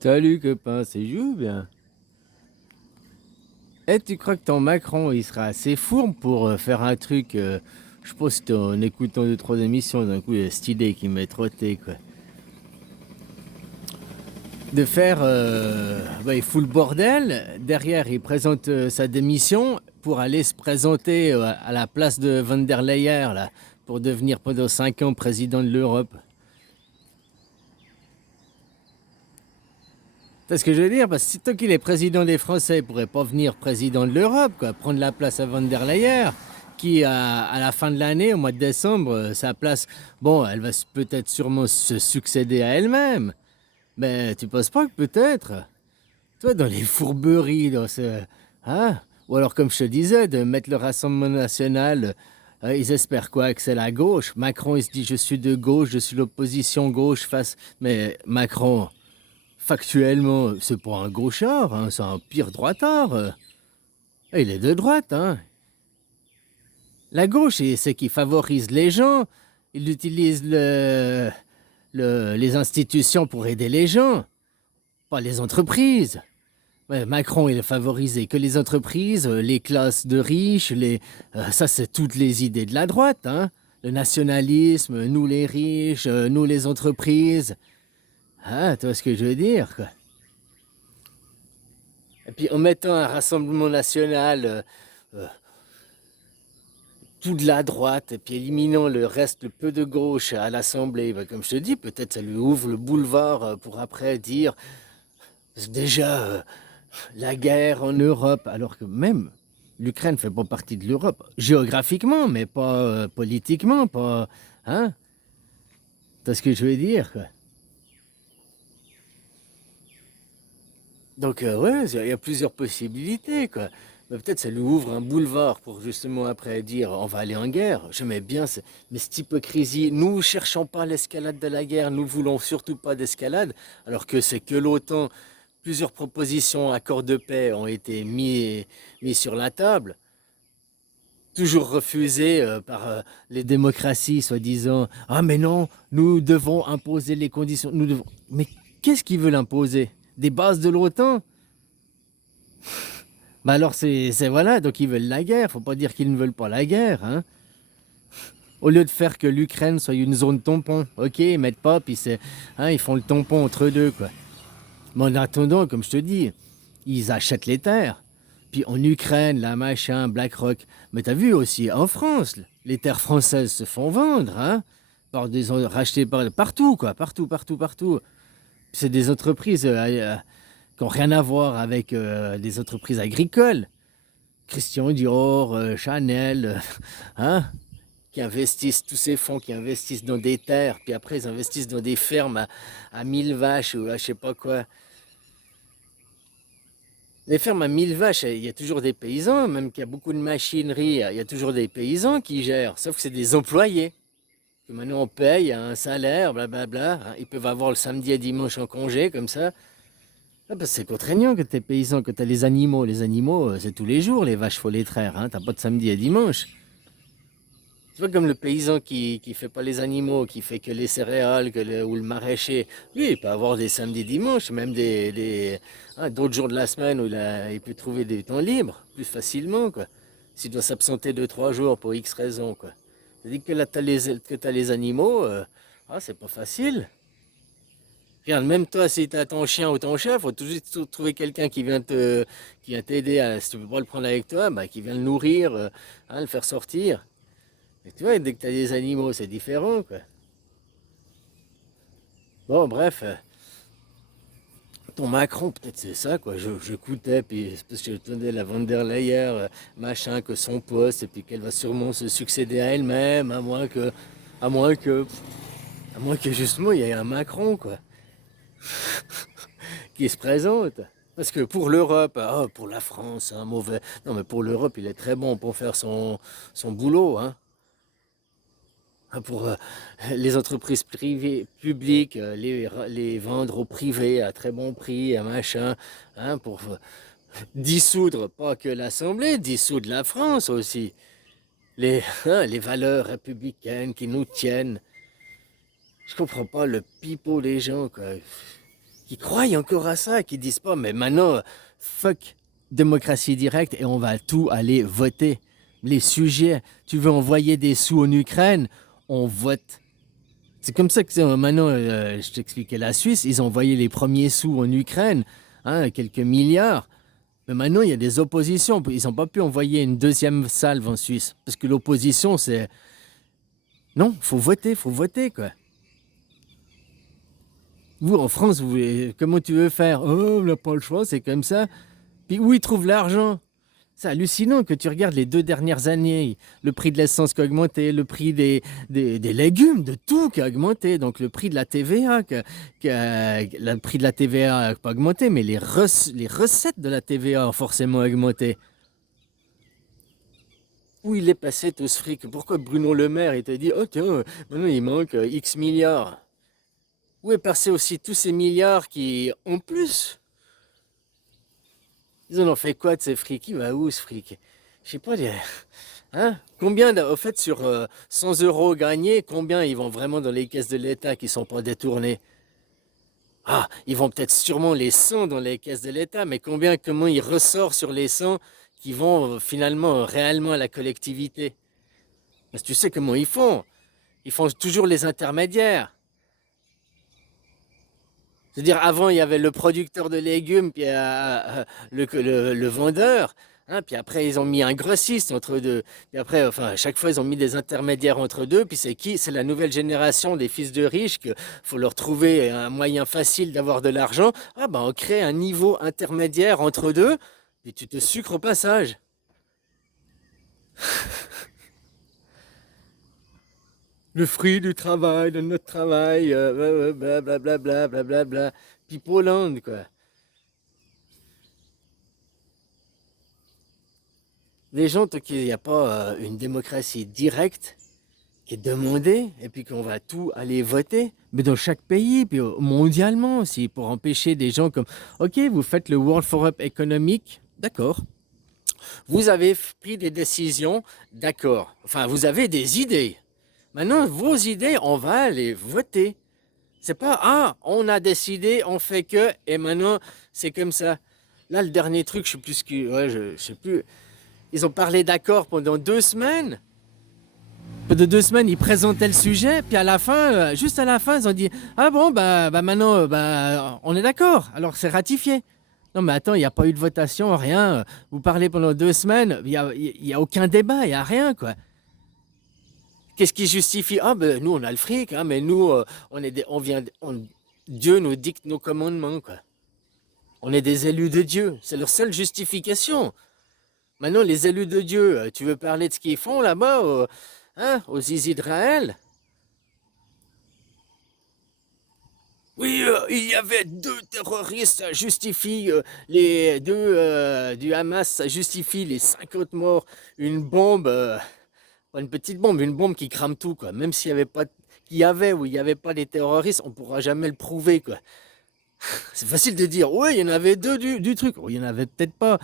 Salut copain, c'est Jou bien. Eh, tu crois que ton Macron, il sera assez fourbe pour faire un truc, je pense en écoutant deux, trois émissions, d'un coup, il y a cette idée qui m'est trottée, quoi. De faire, il fout le bordel, derrière il présente sa démission pour aller se présenter à la place de Van der Leyen, là, pour devenir pendant 5 ans président de l'Europe. C'est ce que je veux dire, parce que si tant qu'il est président des Français, il pourrait pas venir président de l'Europe, quoi, prendre la place à Van der Leyen, qui à la fin de l'année, au mois de décembre, sa place, bon, elle va peut-être sûrement se succéder à elle-même, mais tu penses pas que peut-être, toi, dans les fourberies, dans ce, hein, ou alors comme je te disais, de mettre le Rassemblement national, ils espèrent quoi, que c'est la gauche. Macron, il se dit, je suis de gauche, je suis l'opposition gauche face, mais Macron. Factuellement, c'est pas un gauchard, hein, c'est un pire droitard. Il est de droite, hein. La gauche, c'est qui favorise les gens. Il utilise les institutions pour aider les gens, pas les entreprises. Ouais, Macron, il a favorisé que les entreprises, les classes de riches, ça c'est toutes les idées de la droite, hein. Le nationalisme, nous les riches, nous les entreprises. Ah, tu vois ce que je veux dire, quoi. Et puis en mettant un rassemblement national euh, tout de la droite et puis éliminant le reste, le peu de gauche à l'Assemblée, ben, comme je te dis, peut-être ça lui ouvre le boulevard pour après dire déjà la guerre en Europe, alors que même l'Ukraine fait pas partie de l'Europe, géographiquement, mais pas politiquement, pas... Hein? Tu ce que je veux dire, quoi. Donc, ouais, il y a plusieurs possibilités, quoi. Mais peut-être ça lui ouvre un boulevard pour justement après dire on va aller en guerre. J'aimais bien, mais cette hypocrisie. Nous cherchons pas l'escalade de la guerre, nous voulons surtout pas d'escalade, alors que c'est que l'OTAN. Plusieurs propositions, accords de paix ont été mis sur la table, toujours refusées par les démocraties, soi-disant. Ah, mais non, nous devons imposer les conditions. Nous devons... Mais qu'est-ce qu'ils veulent imposer? Des bases de l'OTAN? Bah alors voilà, donc ils veulent la guerre, faut pas dire qu'ils ne veulent pas la guerre, hein. Au lieu de faire que l'Ukraine soit une zone tampon, ok, ils mettent pas, puis c'est, hein, ils font le tampon entre deux, quoi. Mais en attendant, comme je te dis, ils achètent les terres. Puis en Ukraine, là, machin, BlackRock. Mais t'as vu aussi, en France, les terres françaises se font vendre, hein, par rachetées partout, quoi, partout, partout, partout. C'est des entreprises qui n'ont rien à voir avec des entreprises agricoles. Christian Dior, Chanel, hein, qui investissent tous ces fonds, qui investissent dans des terres, puis après ils investissent dans des fermes à 1000 vaches ou à je sais pas quoi. Les fermes à 1000 vaches, il y a toujours des paysans, même qu'il y a beaucoup de machinerie, il y a toujours des paysans qui gèrent, sauf que c'est des employés. Que maintenant on paye un salaire, blablabla, hein. Ils peuvent avoir le samedi et dimanche en congé, comme ça. Ah bah c'est contraignant que t'es paysan, que t'as les animaux. Les animaux, c'est tous les jours, les vaches, faut les traire, hein. T'as pas de samedi et dimanche. C'est pas comme le paysan qui fait pas les animaux, qui fait que les céréales, ou le maraîcher. Lui, il peut avoir des samedis, dimanches, même hein, d'autres jours de la semaine où il peut trouver des temps libres plus facilement, quoi. S'il doit s'absenter 2, 3 jours pour X raison, quoi. C'est-à-dire que là, t'as les animaux, c'est pas facile. Regarde, même toi, si t'as ton chien ou ton chat, faut toujours trouver quelqu'un qui vient t'aider, si tu peux pas le prendre avec toi, bah, qui vient le nourrir, hein, le faire sortir. Et tu vois, dès que tu as des animaux, c'est différent, quoi. Bon, bref, ton Macron, peut-être c'est ça, quoi. J'écoutais, puis c'est parce que je tenais la Van der Leyen, machin, que son poste, et puis qu'elle va sûrement se succéder à elle-même, à moins que, à moins que justement, il y ait un Macron, quoi, qui se présente. Parce que pour l'Europe, pour la France, un mauvais. Non, mais pour l'Europe, il est très bon pour faire son boulot, hein. Pour les entreprises privées, publiques, les vendre au privé à très bon prix, à machin, hein, pour dissoudre, pas que l'Assemblée, dissoudre la France aussi. Hein, les valeurs républicaines qui nous tiennent. Je comprends pas le pipeau des gens, quoi. qui croient encore à ça, qui disent pas, mais maintenant, fuck démocratie directe et on va tout aller voter. Les sujets, tu veux envoyer des sous en Ukraine, on vote. C'est comme ça que maintenant, je t'expliquais la Suisse, ils ont envoyé les premiers sous en Ukraine, hein, quelques milliards. Mais maintenant, il y a des oppositions. Ils n'ont pas pu envoyer une deuxième salve en Suisse. Parce que l'opposition, c'est... Non, faut voter, quoi. Vous, en France, comment tu veux faire? Oh, on n'a pas le choix, c'est comme ça. Puis où ils trouvent l'argent? C'est hallucinant que tu regardes les 2 dernières années. Le prix de l'essence qui a augmenté, le prix des légumes, de tout qui a augmenté. Donc le prix de la TVA, le prix de la TVA n'a pas augmenté, mais les recettes de la TVA ont forcément augmenté. Où il est passé tout ce fric? Pourquoi Bruno Le Maire, il te dit, oh tiens, maintenant il manque X milliards? Où est passé aussi tous ces milliards qui, en plus, ils en ont fait quoi de ces fric? Il va où ce fric? Je sais pas, hein? Combien, au fait, sur 100 euros gagnés, combien ils vont vraiment dans les caisses de l'État qui sont pas détournés? Ah, ils vont peut-être sûrement les 100 dans les caisses de l'État, mais comment ils ressortent sur les 100 qui vont finalement réellement à la collectivité? Parce que tu sais comment ils font? Ils font toujours les intermédiaires. C'est-à-dire, avant, il y avait le producteur de légumes, puis le vendeur, hein, puis après, ils ont mis un grossiste entre deux. Puis après, enfin, à chaque fois, ils ont mis des intermédiaires entre deux. Puis c'est qui? C'est la nouvelle génération des fils de riches qu'il faut leur trouver un moyen facile d'avoir de l'argent. Ah ben, on crée un niveau intermédiaire entre deux, et tu te sucres au passage. Le fruit du travail, de notre travail, blablabla, blablabla. People land, quoi. Les gens, tant qu'il n'y a pas une démocratie directe qui est demandée, et puis qu'on va tout aller voter, mais dans chaque pays, puis mondialement aussi, pour empêcher des gens comme, ok, vous faites le World Forum économique, d'accord. Vous avez pris des décisions, d'accord. Enfin, vous avez des idées. Maintenant, vos idées, on va les voter. C'est pas, ah, on a décidé, on fait que, et maintenant, c'est comme ça. Là, le dernier truc, je sais plus ce que, ouais, je sais plus. Ils ont parlé d'accord pendant 2 semaines. Pendant 2 semaines, ils présentaient le sujet, puis à la fin, juste à la fin, ils ont dit, ah bon, bah maintenant, on est d'accord, alors c'est ratifié. Non mais attends, il n'y a pas eu de votation, rien. Vous parlez pendant 2 semaines, il y a aucun débat, il n'y a rien, quoi. Qu'est-ce qui justifie? Ah ben nous, on a le fric, hein, mais nous, Dieu nous dicte nos commandements, quoi. On est des élus de Dieu, c'est leur seule justification. Maintenant, les élus de Dieu, tu veux parler de ce qu'ils font là-bas, hein, aux Israël? Oui, il y avait 2 terroristes, ça justifie les deux du Hamas, ça justifie les 50 morts. Une bombe, pas une petite bombe, une bombe qui crame tout, quoi. Même s'il y avait pas, qu'il y avait ou il n'y avait pas les terroristes, on pourra jamais le prouver, quoi. C'est facile de dire, ouais, il y en avait deux du truc. Oh, il y en avait peut-être pas.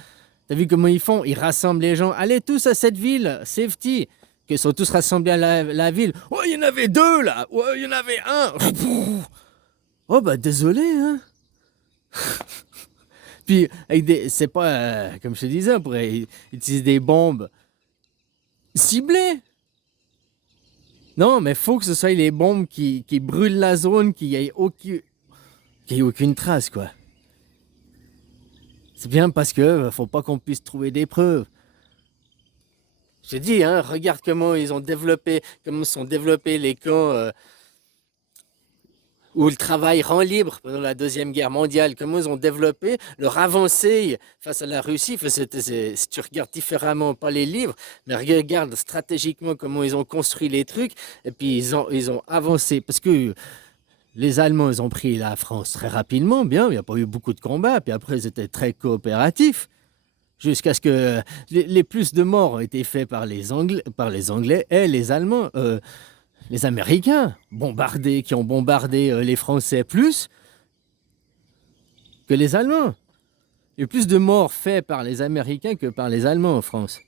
T'as vu comment ils font? Ils rassemblent les gens. Allez tous à cette ville, safety. Qu'ils sont tous rassemblés à la ville. Oh, il y en avait deux là. Ouais, il y en avait un. Oh, bah désolé, hein. Puis, c'est pas, comme je te disais, on pourrait utiliser des bombes ciblées. Non, mais faut que ce soit les bombes qui brûlent la zone, qu'il y ait aucune trace, quoi. C'est bien parce que faut pas qu'on puisse trouver des preuves. Je te dis, hein, regarde comment sont développés les camps où le travail rend libre pendant la Deuxième Guerre mondiale, comment ils ont développé leur avancée face à la Russie. Si tu regardes différemment, pas les livres, mais regarde stratégiquement comment ils ont construit les trucs, et puis ils ont avancé. Parce que les Allemands, ils ont pris la France très rapidement, bien, il n'y a pas eu beaucoup de combats, puis après, ils étaient très coopératifs. Jusqu'à ce que les plus de morts ont été faits par les Anglais et les Allemands, les Américains, qui ont bombardé les Français plus que les Allemands. Il y a eu plus de morts faits par les Américains que par les Allemands en France.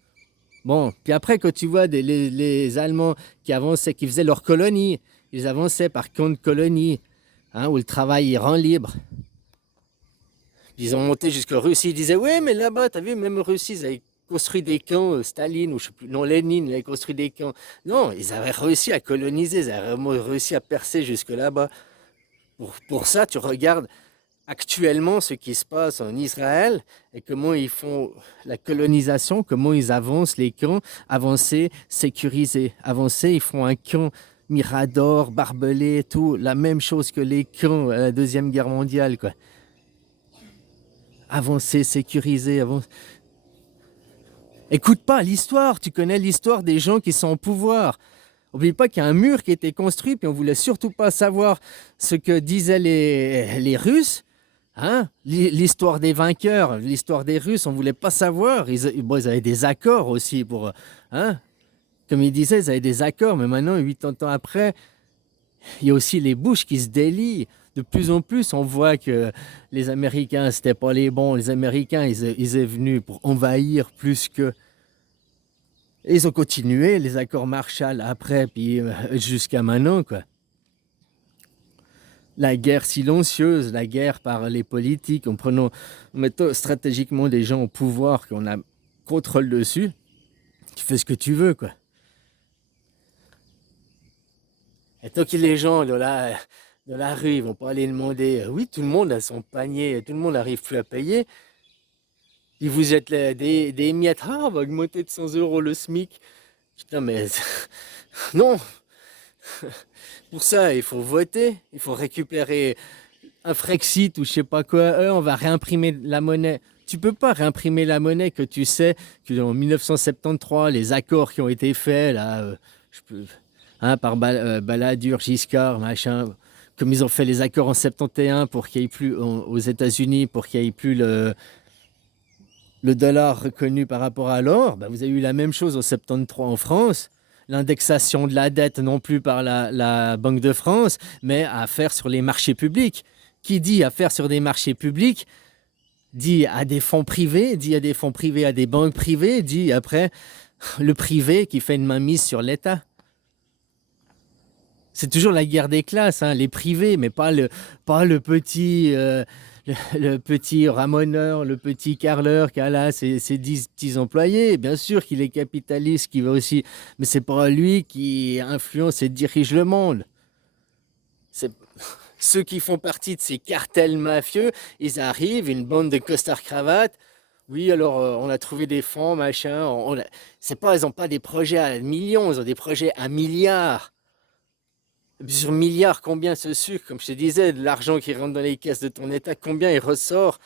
Bon, puis après, quand tu vois les Allemands qui avançaient, qui faisaient leur colonie, ils avançaient par camp de colonie, hein, où le travail rend libre. Ils ont monté jusqu'en Russie. Ils disaient, ouais, mais là-bas, t'as vu, même en Russie, ils avaient construit des camps, Staline, ou je sais plus, non, Lénine, il avait construit des camps. Non, ils avaient réussi à coloniser, ils avaient vraiment réussi à percer jusque là-bas. Pour ça, tu regardes actuellement ce qui se passe en Israël et comment ils font la colonisation, comment ils avancent les camps, avancés, sécurisés. Avancés, ils font un camp Mirador, barbelé, tout, la même chose que les camps à la Deuxième Guerre mondiale, quoi. Avancés, sécurisés, avancés. Écoute pas l'histoire, tu connais l'histoire des gens qui sont au pouvoir. N'oublie pas qu'il y a un mur qui a été construit, puis on voulait surtout pas savoir ce que disaient les Russes. Hein? L'histoire des vainqueurs, l'histoire des Russes, on voulait pas savoir. Bon, ils avaient des accords aussi pour... Hein? Comme ils disaient, ils avaient des accords, mais maintenant, 80 ans après, il y a aussi les bouches qui se délient. De plus en plus, on voit que les Américains, c'était pas les bons. Les Américains, ils sont venus pour envahir plus que... Et ils ont continué les accords Marshall après, puis jusqu'à maintenant, quoi. La guerre silencieuse, la guerre par les politiques, en mettant stratégiquement des gens au pouvoir qu'on a contrôle dessus, tu fais ce que tu veux, quoi. Et tant que les gens de la rue, ils vont pas aller demander, oui, tout le monde a son panier, tout le monde n'arrive plus à payer, et vous êtes là, des miettes, ah, on va augmenter de 100 euros le SMIC. Putain, mais non, pour ça, il faut voter, il faut récupérer un Frexit ou je sais pas quoi, on va réimprimer la monnaie. Tu peux pas réimprimer la monnaie que tu sais que en 1973, les accords qui ont été faits là, je peux, hein, par Balladur, Giscard, machin, comme ils ont fait les accords en 71 pour qu'il y ait plus aux États-Unis, pour qu'il y ait plus le dollar reconnu par rapport à l'or, bah vous avez eu la même chose en 73 en France. L'indexation de la dette non plus par la Banque de France, mais à faire sur les marchés publics. Qui dit à faire sur des marchés publics, dit à des fonds privés, dit à des fonds privés, à des banques privées, dit après le privé qui fait une mainmise sur l'État. C'est toujours la guerre des classes, hein, les privés, mais pas le petit... le petit ramoneur, le petit carleur qui a là ses 10 petits employés, bien sûr qu'il est capitaliste, qui va aussi, mais c'est pas lui qui influence et dirige le monde. C'est ceux qui font partie de ces cartels mafieux, ils arrivent, une bande de costards-cravates. Oui, alors on a trouvé des fonds, machin. C'est pas, ils n'ont pas des projets à millions, ils ont des projets à milliards. Sur milliards, combien se sucre, comme je te disais, de l'argent qui rentre dans les caisses de ton État, combien il ressort,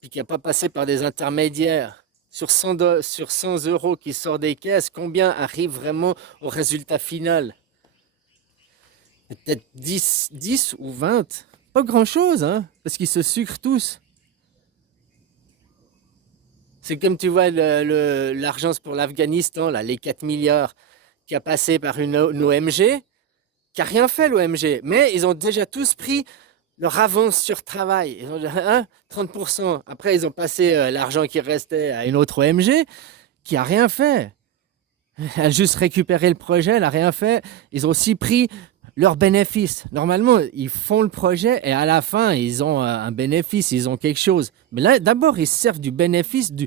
puis qui n'a pas passé par des intermédiaires. Sur 100 euros qui sortent des caisses, combien arrive vraiment au résultat final? Peut-être 10 ou 20. Pas grand-chose, hein, parce qu'ils se sucrent tous. C'est comme tu vois l'argent pour l'Afghanistan, là, les 4 milliards qui a passé par une OMG, qui n'a rien fait l'OMG, mais ils ont déjà tous pris leur avance sur travail. Ils ont dit, hein, 30%. Après, ils ont passé l'argent qui restait à une autre OMG qui n'a rien fait. Elle a juste récupéré le projet, elle n'a rien fait. Ils ont aussi pris leurs bénéfices. Normalement, ils font le projet et à la fin, ils ont un bénéfice, ils ont quelque chose. Mais là, d'abord, ils servent du bénéfice, de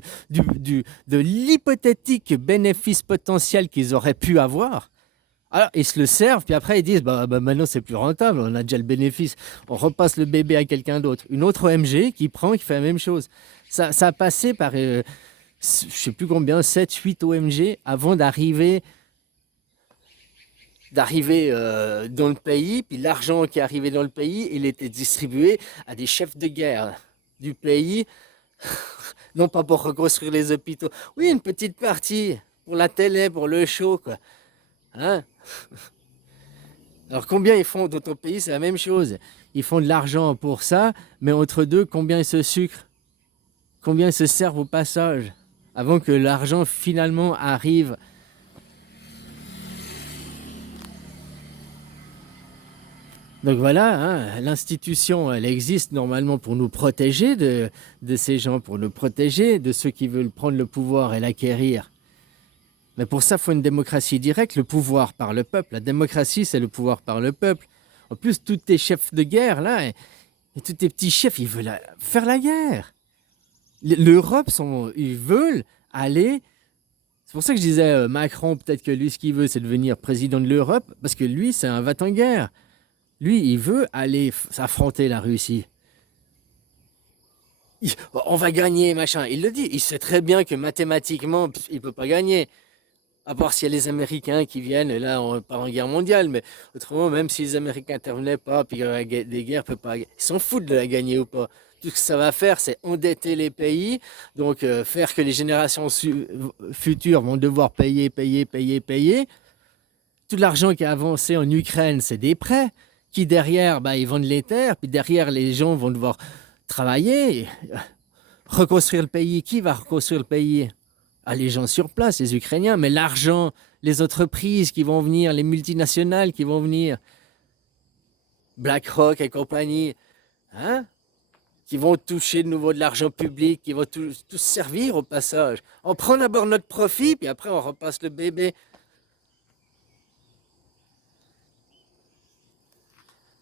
l'hypothétique bénéfice potentiel qu'ils auraient pu avoir. Alors, ils se le servent, puis après, ils disent bah maintenant, c'est plus rentable, on a déjà le bénéfice, on repasse le bébé à quelqu'un d'autre. Une autre OMG qui prend, qui fait la même chose. Ça a passé par, je sais plus combien, 7, 8 OMG avant d'arriver dans le pays, puis l'argent qui est arrivé dans le pays, il était distribué à des chefs de guerre du pays, non pas pour reconstruire les hôpitaux. Oui, une petite partie pour la télé, pour le show, quoi. Hein? Alors combien ils font d'autres pays, c'est la même chose. Ils font de l'argent pour ça, mais entre deux, combien ils se sucrent? Combien ils se servent au passage? Avant que l'argent finalement arrive. Donc voilà, hein, l'institution, elle existe normalement pour nous protéger de ces gens, pour nous protéger de ceux qui veulent prendre le pouvoir et l'acquérir. Mais pour ça, il faut une démocratie directe, le pouvoir par le peuple. La démocratie, c'est le pouvoir par le peuple. En plus, tous tes chefs de guerre, là, et tous tes petits chefs, ils veulent faire la guerre. L'Europe, ils veulent aller. C'est pour ça que je disais Macron, peut-être que lui, ce qu'il veut, c'est devenir président de l'Europe, parce que lui, c'est un va-t-en-guerre. Lui, il veut aller s'affronter la Russie. On va gagner, machin. Il le dit. Il sait très bien que mathématiquement, il ne peut pas gagner. À part s'il y a les Américains qui viennent, et là, on part en guerre mondiale. Mais autrement, même si les Américains n'intervenaient pas, puis il y aurait des guerres, ils s'en foutent de la gagner ou pas. Tout ce que ça va faire, c'est endetter les pays, donc faire que les générations futures vont devoir payer, payer, payer, payer. Tout l'argent qui a avancé en Ukraine, c'est des prêts, qui derrière, bah, ils vendent les terres, puis derrière, les gens vont devoir travailler, reconstruire le pays. Qui va reconstruire le pays? Ah, les gens sur place, les Ukrainiens, mais l'argent, les entreprises qui vont venir, les multinationales qui vont venir, BlackRock et compagnie, hein, qui vont toucher de nouveau de l'argent public, qui vont tous servir au passage. On prend d'abord notre profit, puis après on repasse le bébé.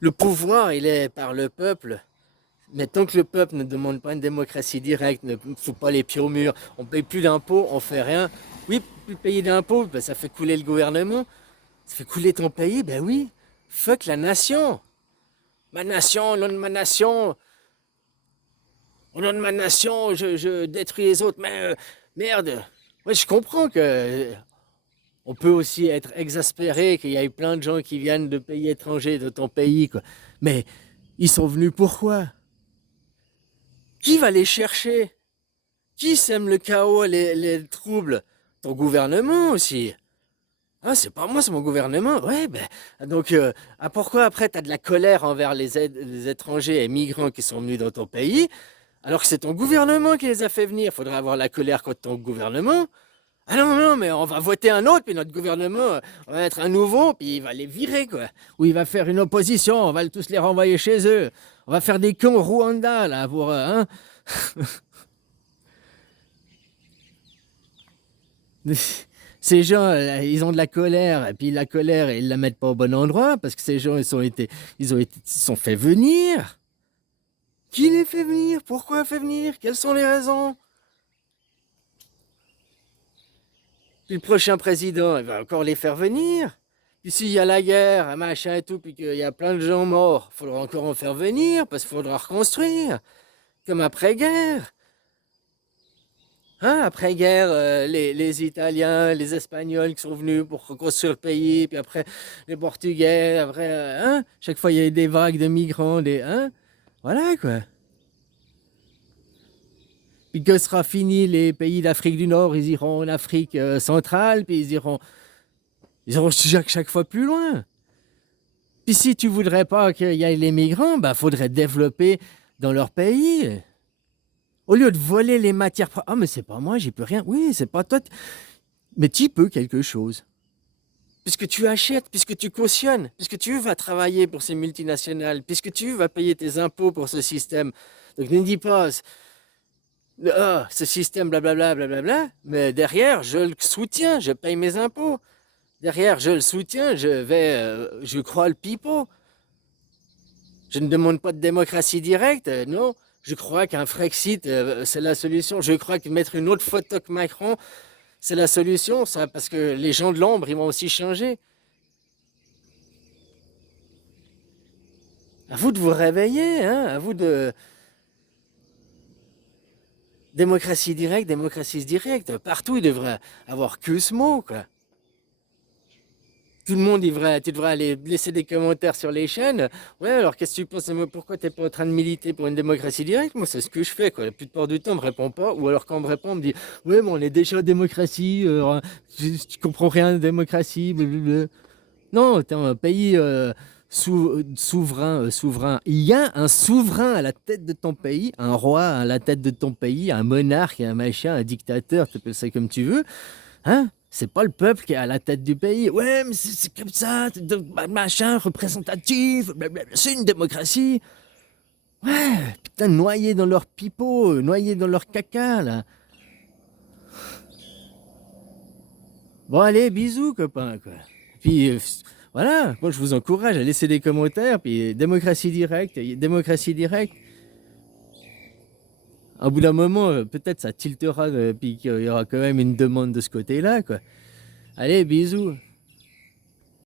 Le pouvoir, il est par le peuple. Mais tant que le peuple ne demande pas une démocratie directe, ne fout pas les pieds au mur, on ne paye plus d'impôts, on fait rien. Oui, plus payer d'impôts, ben ça fait couler le gouvernement. Ça fait couler ton pays, ben oui. Fuck la nation. Ma nation, au nom de ma nation. Au nom de ma nation, je détruis les autres. Mais merde. Ouais, je comprends que on peut aussi être exaspéré, qu'il y ait plein de gens qui viennent de pays étrangers, de ton pays, quoi. Mais ils sont venus pourquoi? Qui va les chercher? Qui sème le chaos, les troubles? Ton gouvernement aussi. Ah, c'est pas moi, c'est mon gouvernement. Ouais, ben, donc, pourquoi après t'as de la colère envers les étrangers et migrants qui sont venus dans ton pays, alors que c'est ton gouvernement qui les a fait venir? Faudrait avoir la colère contre ton gouvernement. Ah non, non, mais on va voter un autre, puis notre gouvernement, on va être un nouveau, puis il va les virer, quoi. Ou il va faire une opposition, on va tous les renvoyer chez eux. On va faire des cons au Rwanda, là, pour, hein. Ces gens, ils ont de la colère, et puis la colère, ils la mettent pas au bon endroit, parce que ces gens, ils se sont fait venir. Qui les fait venir? Pourquoi fait venir? Quelles sont les raisons? Puis le prochain président, il va encore les faire venir. Puis s'il y a la guerre, un machin et tout, puis qu'il y a plein de gens morts, il faudra encore en faire venir, parce qu'il faudra reconstruire, comme après-guerre. Hein, après-guerre, les Italiens, les Espagnols qui sont venus pour reconstruire le pays, puis après les Portugais, après, hein, chaque fois il y a eu des vagues de migrants, hein, voilà quoi. Puis que sera fini les pays d'Afrique du Nord, ils iront en Afrique centrale, puis ils iront chaque fois plus loin. Puis si tu voudrais pas qu'il y ait les migrants, bah faudrait développer dans leur pays. Au lieu de voler les matières premières. Ah, mais c'est pas moi, j'y peux rien. Oui, c'est pas toi. Mais tu peux quelque chose. Puisque tu achètes, puisque tu cautionnes, puisque tu vas travailler pour ces multinationales, puisque tu vas payer tes impôts pour ce système. Donc ne dis pas, ah, ce système, blablabla, blablabla, mais derrière, je le soutiens, je paye mes impôts. Derrière, je le soutiens, je crois le pipeau. Je ne demande pas de démocratie directe, non. Je crois qu'un Frexit, c'est la solution. Je crois que mettre une autre photo que Macron, c'est la solution, ça, parce que les gens de l'ombre, ils vont aussi changer. À vous de vous réveiller, hein, à vous de... Démocratie directe. Partout, il devrait avoir que ce mot, quoi. Tout le monde, tu devrais aller laisser des commentaires sur les chaînes. Ouais, alors qu'est-ce que tu penses? Pourquoi t'es pas en train de militer pour une démocratie directe? Moi, c'est ce que je fais, quoi. La plupart du temps, on me répond pas. Ou alors quand on me répond, on me dit, ouais, mais on est déjà en démocratie, tu comprends rien de démocratie, blablabla. Non, t'es un pays souverain. Il y a un souverain à la tête de ton pays, un roi à la tête de ton pays, un monarque, un machin, un dictateur, tu appelles ça comme tu veux. Hein? C'est pas le peuple qui est à la tête du pays. Ouais, mais c'est comme ça, machin, représentatif, blablabla. C'est une démocratie. Ouais, putain, noyés dans leur pipeau, noyés dans leur caca, là. Bon, allez, bisous, copains, quoi. Puis, voilà, moi, je vous encourage à laisser des commentaires, puis démocratie directe, démocratie directe. Au bout d'un moment, peut-être ça tiltera, puis qu'il y aura quand même une demande de ce côté-là, quoi. Allez, bisous.